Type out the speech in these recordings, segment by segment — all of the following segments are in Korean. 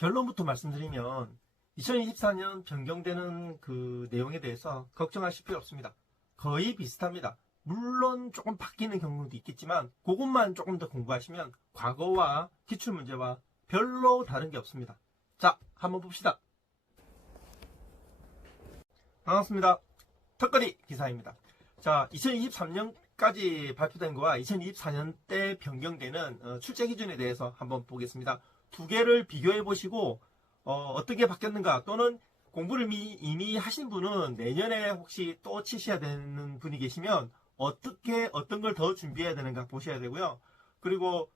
결론부터 말씀드리면 2024년 변경되는 그 내용에 대해서 걱정하실 필요 없습니다. 거의 비슷합니다. 물론 조금 바뀌는 경우도 있겠지만 그것만 조금 더 공부하시면 과거와 기출문제와 별로 다른 게 없습니다. 자, 한번 봅시다. 반갑습니다. 턱걸이 기사입니다. 자, 2023년까지 발표된 거와 2024년 때 변경되는 출제 기준에 대해서 한번 보겠습니다. 두 개를 비교해 보시고 어떻게 바뀌었는가, 또는 공부를 이미 하신 분은 내년에 혹시 또 치셔야 되는 분이 계시면 어떤 걸 더 준비해야 되는가 보셔야 되고요. 그리고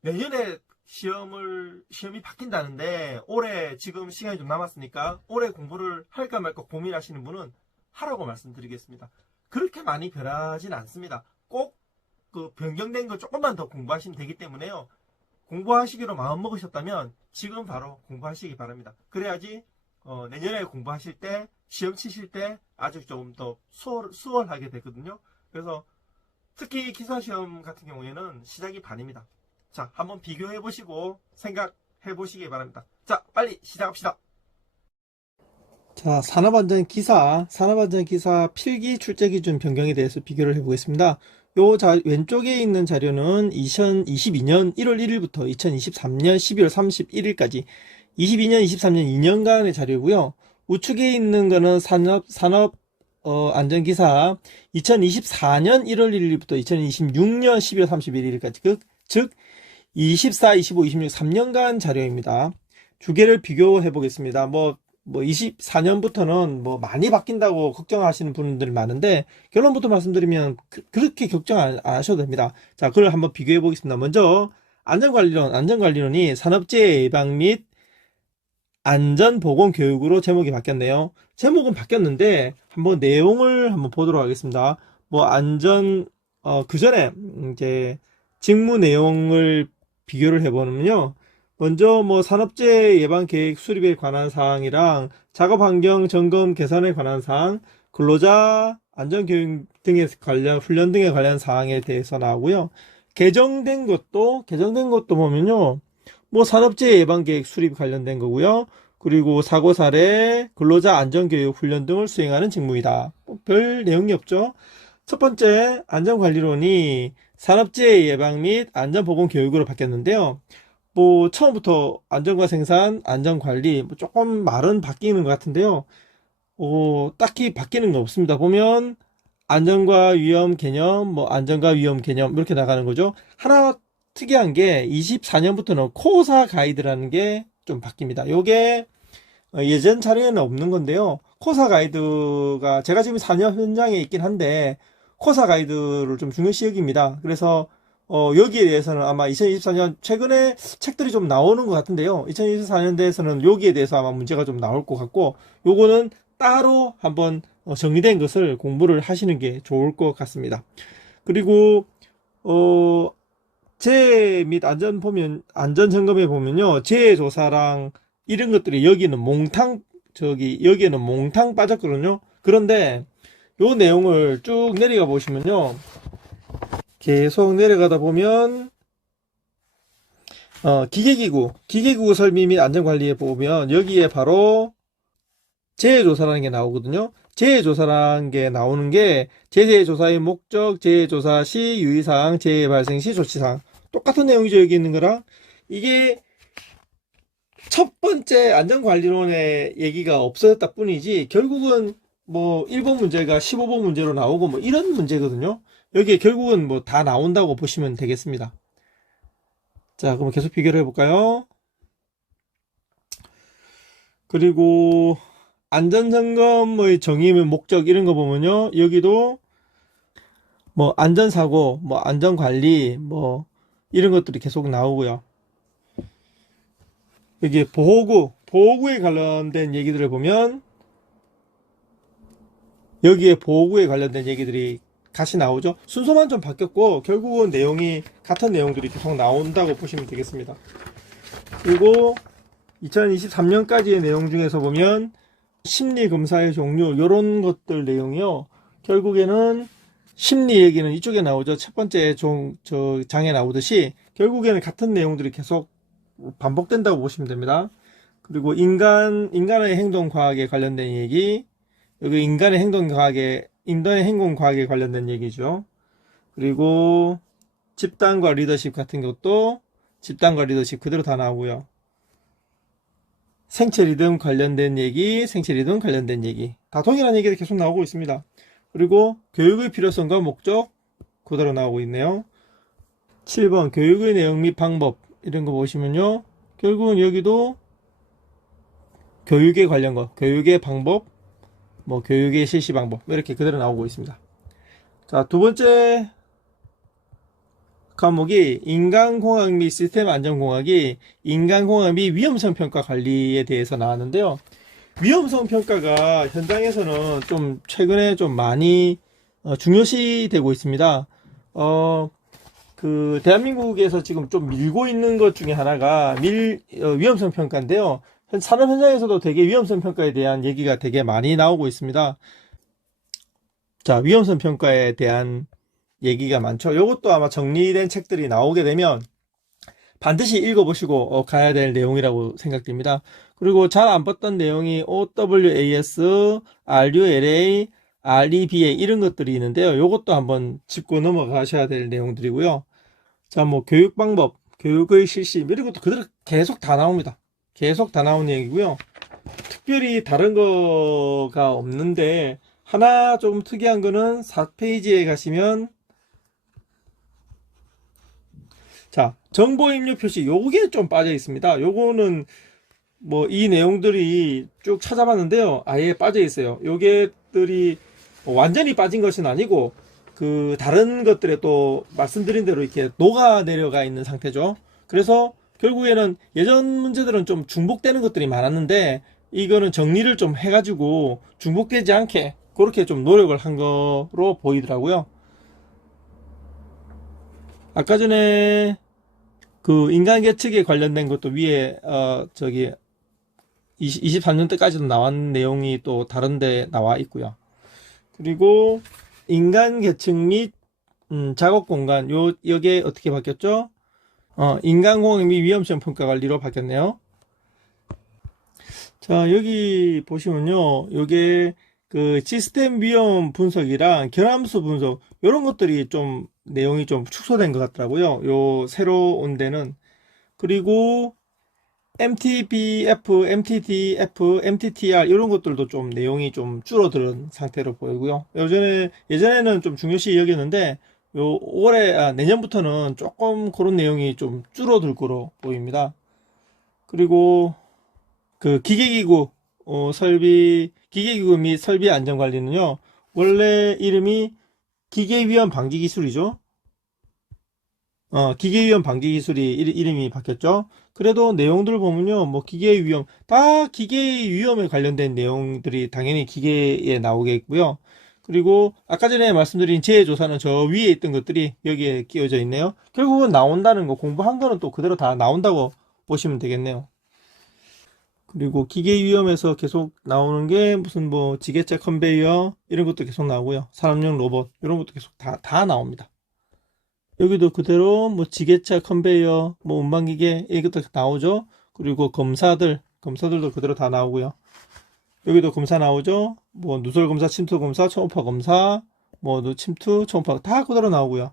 내년에 시험이 바뀐다는데 올해 지금 시간이 좀 남았으니까 올해 공부를 할까 말까 고민하시는 분은 하라고 말씀드리겠습니다. 그렇게 많이 변하진 않습니다. 꼭 그 변경된 거 조금만 더 공부하시면 되기 때문에요. 공부하시기로 마음먹으셨다면 지금 바로 공부하시기 바랍니다. 그래야지 내년에 공부하실 때, 시험 치실 때 아주 조금 더 수월하게 되거든요. 그래서 특히 기사시험 같은 경우에는 시작이 반입니다. 자, 한번 비교해 보시고 생각해 보시기 바랍니다. 자, 빨리 시작합시다. 자, 산업안전기사 필기 출제 기준 변경에 대해서 비교를 해보겠습니다. 왼쪽에 있는 자료는 2022년 1월 1일부터 2023년 12월 31일까지 22년, 23년 2년간의 자료고요. 우측에 있는 거는 안전기사 2024년 1월 1일부터 2026년 12월 31일까지, 즉 24, 25, 26, 3년간 자료입니다. 두 개를 비교해 보겠습니다. 24년부터는 많이 바뀐다고 걱정하시는 분들이 많은데, 결론부터 말씀드리면 그렇게 걱정 안 하셔도 됩니다. 자, 그걸 한번 비교해 보겠습니다. 먼저 안전관리론이 산업재해 예방 및 안전보건교육으로 제목이 바뀌었네요. 제목은 바뀌었는데 한번 내용을 한번 보도록 하겠습니다. 그 전에 이제 직무 내용을 비교를 해보면요. 먼저 산업재해 예방 계획 수립에 관한 사항이랑 작업 환경 점검 개선에 관한 사항, 근로자 안전교육 등에 관련 훈련 등에 관련 사항에 대해서 나오고요. 개정된 것도 보면요. 산업재해 예방 계획 수립 관련된 거고요. 그리고 사고 사례, 근로자 안전교육 훈련 등을 수행하는 직무이다. 별 내용이 없죠. 첫 번째 안전관리론이 산업재해 예방 및 안전보건교육으로 바뀌었는데요. 처음부터 안전과 생산, 안전관리, 조금 말은 바뀌는 것 같은데요. 딱히 바뀌는 거 없습니다. 보면, 안전과 위험 개념, 안전과 위험 개념, 이렇게 나가는 거죠. 하나 특이한 게, 24년부터는 코사 가이드라는 게 좀 바뀝니다. 요게, 예전 자료에는 없는 건데요. 코사 가이드가, 제가 지금 4년 현장에 있긴 한데, 코사 가이드를 좀 중요시 여깁니다. 그래서, 여기에 대해서는 아마 2024년 최근에 책들이 좀 나오는 것 같은데요. 2024년 대해서는 여기에 대해서 아마 문제가 좀 나올 것 같고, 요거는 따로 한번 정리된 것을 공부를 하시는 게 좋을 것 같습니다. 그리고 재해 및 안전 점검에 보면요, 재해 조사랑 이런 것들이 여기에는 몽탕 빠졌거든요. 그런데 요 내용을 쭉 내려가 보시면요, 계속 내려가다 보면 기계기구 설비 및 안전관리에 보면 여기에 바로 재해조사라는 게 나오거든요. 재해조사라는 게 나오는 게 재해조사의 목적, 재해조사 시 유의사항, 재해 발생 시 조치사항, 똑같은 내용이죠. 여기 있는 거랑. 이게 첫 번째 안전관리론의 얘기가 없어졌다 뿐이지, 결국은 1번 문제가 15번 문제로 나오고 이런 문제거든요. 여기에 결국은 다 나온다고 보시면 되겠습니다. 자, 그럼 계속 비교를 해볼까요? 그리고 안전점검의 정의 및 목적 이런 거 보면요, 여기도 안전사고, 안전관리, 이런 것들이 계속 나오고요. 여기 보호구에 관련된 얘기들을 보면 여기에 보호구에 관련된 얘기들이 같이 나오죠. 순서만 좀 바뀌었고 결국은 내용이 같은 내용들이 계속 나온다고 보시면 되겠습니다. 그리고 2023년까지의 내용 중에서 보면 심리검사의 종류, 이런 것들 내용이요, 결국에는 심리 얘기는 이쪽에 나오죠. 첫 번째 장에 나오듯이 결국에는 같은 내용들이 계속 반복된다고 보시면 됩니다. 그리고 인간의 행동 과학에 관련된 얘기, 여기 인간의 행동 과학에 관련된 얘기죠. 그리고 집단과 리더십 같은 것도 집단과 리더십 그대로 다 나오고요. 생체 리듬 관련된 얘기, 다 동일한 얘기가 계속 나오고 있습니다. 그리고 교육의 필요성과 목적 그대로 나오고 있네요. 7번 교육의 내용 및 방법 이런 거 보시면요. 결국은 여기도 교육에 관련 거, 교육의 방법, 뭐 교육의 실시 방법 이렇게 그대로 나오고 있습니다. 자, 두 번째 과목이 인간공학 및 시스템 안전공학이 인간공학 및 위험성 평가 관리에 대해서 나왔는데요. 위험성 평가가 현장에서는 좀 최근에 좀 많이 중요시 되고 있습니다. 대한민국에서 지금 좀 밀고 있는 것 중에 하나가 위험성 평가인데요. 산업 현장에서도 되게 위험성 평가에 대한 얘기가 되게 많이 나오고 있습니다. 자, 위험성 평가에 대한 얘기가 많죠. 이것도 아마 정리된 책들이 나오게 되면 반드시 읽어보시고 가야 될 내용이라고 생각됩니다. 그리고 잘 안 봤던 내용이 OWAS, RULA, REBA 이런 것들이 있는데요. 이것도 한번 짚고 넘어가셔야 될 내용들이고요. 자, 뭐 교육 방법, 교육의 실시 이런 것도 그대로 계속 다 나옵니다. 계속 다 나오는 얘기고요. 특별히 다른 거가 없는데 하나 좀 특이한 거는 4페이지에 가시면 자, 정보 입력 표시 요게 좀 빠져 있습니다. 요거는 뭐 이 내용들이 쭉 찾아봤는데요. 아예 빠져 있어요. 요게들이 완전히 빠진 것은 아니고 그 다른 것들에 또 말씀드린 대로 이렇게 녹아 내려가 있는 상태죠. 그래서 결국에는 예전 문제들은 좀 중복되는 것들이 많았는데 이거는 정리를 좀 해가지고 중복되지 않게 그렇게 좀 노력을 한 거로 보이더라고요. 아까 전에 그 인간 계측에 관련된 것도 위에 23년 때까지도 나온 내용이 또 다른데 나와 있고요. 그리고 인간 계측 및 작업 공간 여기에 어떻게 바뀌었죠? 인간공학 및 위험성 평가 관리로 바뀌었네요. 자, 여기 보시면요. 요게 그 시스템 위험 분석이랑 결함수 분석 이런 것들이 좀 내용이 좀 축소된 것 같더라고요. 요 새로 온 데는. 그리고 MTBF, MTDF, MTTR 이런 것들도 좀 내용이 좀 줄어든 상태로 보이고요. 예전에는 좀 중요시 여겼는데 내년부터는 조금 그런 내용이 좀 줄어들 거로 보입니다. 그리고 그 기계기구 기계기구 및 설비 안전관리는요. 원래 이름이 기계위험 방지 기술이죠. 기계위험 방지 기술이 이름이 바뀌었죠. 그래도 내용들을 보면요, 뭐 기계위험 다 기계위험에 관련된 내용들이 당연히 기계에 나오겠고요. 그리고 아까 전에 말씀드린 재해조사는 저 위에 있던 것들이 여기에 끼워져 있네요. 결국은 나온다는 거 공부한 거는 또 그대로 다 나온다고 보시면 되겠네요. 그리고 기계위험에서 계속 나오는 게 무슨 뭐 지게차 컨베이어 이런 것도 계속 나오고요. 산업용 로봇 이런 것도 계속 다 나옵니다. 여기도 그대로 뭐 지게차 컨베이어 뭐 운반기계 이것도 나오죠. 그리고 검사들도 그대로 다 나오고요. 여기도 검사 나오죠. 뭐 누설 검사, 침투 검사, 초음파 검사, 뭐 침투, 초음파 다 그대로 나오고요.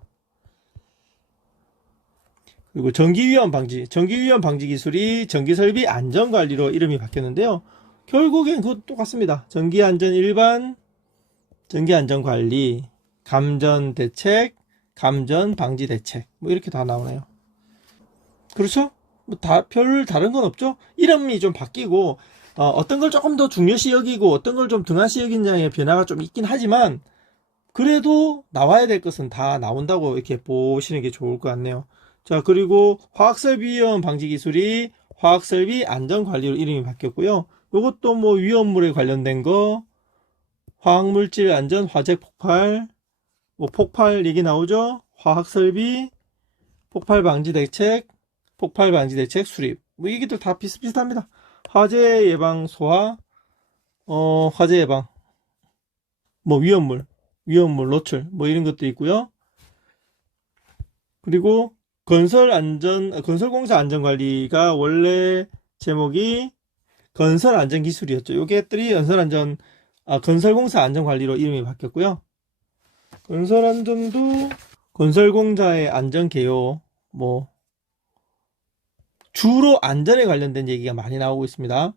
그리고 전기위험 방지 기술이 전기설비 안전관리로 이름이 바뀌었는데요. 결국엔 그것도 똑같습니다. 전기안전 일반, 전기안전관리, 감전대책, 감전 방지 대책 뭐 이렇게 다 나오네요. 그렇죠? 뭐 별 다른 건 없죠. 이름이 좀 바뀌고 어떤 걸 조금 더 중요시 여기고 어떤 걸 좀 등한시 여긴다의 변화가 좀 있긴 하지만 그래도 나와야 될 것은 다 나온다고 이렇게 보시는 게 좋을 것 같네요. 자, 그리고 화학설비 위험 방지 기술이 화학설비 안전관리로 이름이 바뀌었고요. 이것도 뭐 위험물에 관련된 거 화학물질 안전 화재 폭발 뭐 폭발 얘기 나오죠? 화학설비, 폭발 방지 대책 수립. 뭐 이게들 다 비슷비슷합니다. 화재 예방 소화, 화재 예방, 뭐 위험물 노출, 뭐 이런 것도 있고요. 그리고 건설공사 안전관리가 원래 제목이 건설안전기술이었죠. 요게들이 건설공사 안전관리로 이름이 바뀌었고요. 건설안전도 건설공사의 안전개요, 뭐, 주로 안전에 관련된 얘기가 많이 나오고 있습니다.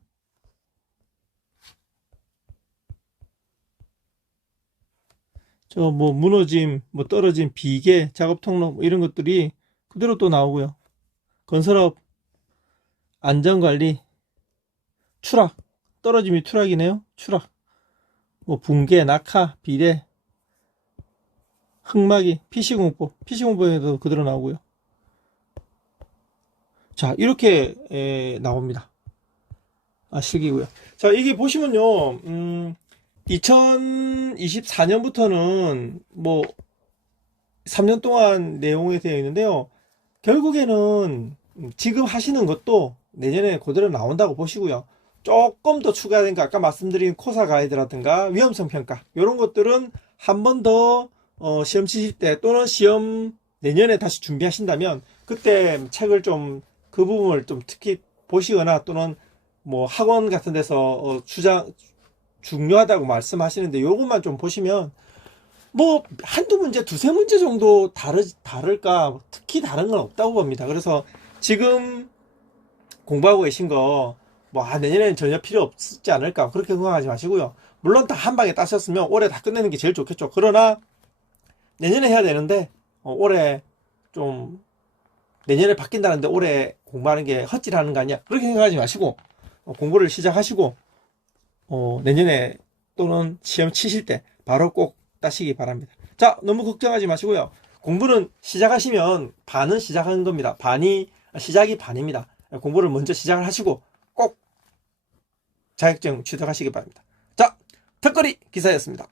뭐 무너짐, 뭐 떨어짐, 비계, 작업 통로 뭐 이런 것들이 그대로 또 나오고요. 건설업 안전관리, 추락, 떨어짐이 추락이네요. 추락, 뭐 붕괴, 낙하, 비례, 흙막이, PC공법에도 그대로 나오고요. 자, 이렇게 나옵니다. 실기고요. 자, 이게 보시면요, 2024년부터는 뭐 3년 동안 내용이 되어 있는데요. 결국에는 지금 하시는 것도 내년에 그대로 나온다고 보시고요. 조금 더 추가된 거, 아까 말씀드린 코사 가이드라든가 위험성 평가 이런 것들은 한 번 더 시험 치실 때 또는 시험 내년에 다시 준비하신다면 그때 책을 좀 그 부분을 좀 특히 보시거나 또는 뭐 학원 같은 데서 중요하다고 말씀하시는데 요것만 좀 보시면 뭐 한두 문제, 두세 문제 정도 다를까 특히 다른 건 없다고 봅니다. 그래서 지금 공부하고 계신 거 뭐 내년에는 전혀 필요 없지 않을까 그렇게 생각하지 마시고요. 물론 다 한 방에 따셨으면 올해 다 끝내는 게 제일 좋겠죠. 그러나 내년에 해야 되는데 올해 좀 내년에 바뀐다는데 올해 공부하는 게 헛질하는 거 아니야 그렇게 생각하지 마시고 공부를 시작하시고 내년에 또는 시험 치실 때 바로 꼭 따시기 바랍니다. 자, 너무 걱정하지 마시고요. 공부는 시작하시면 반은 시작하는 겁니다. 시작이 반입니다. 공부를 먼저 시작을 하시고 꼭 자격증 취득하시기 바랍니다. 자, 턱걸이 기사였습니다.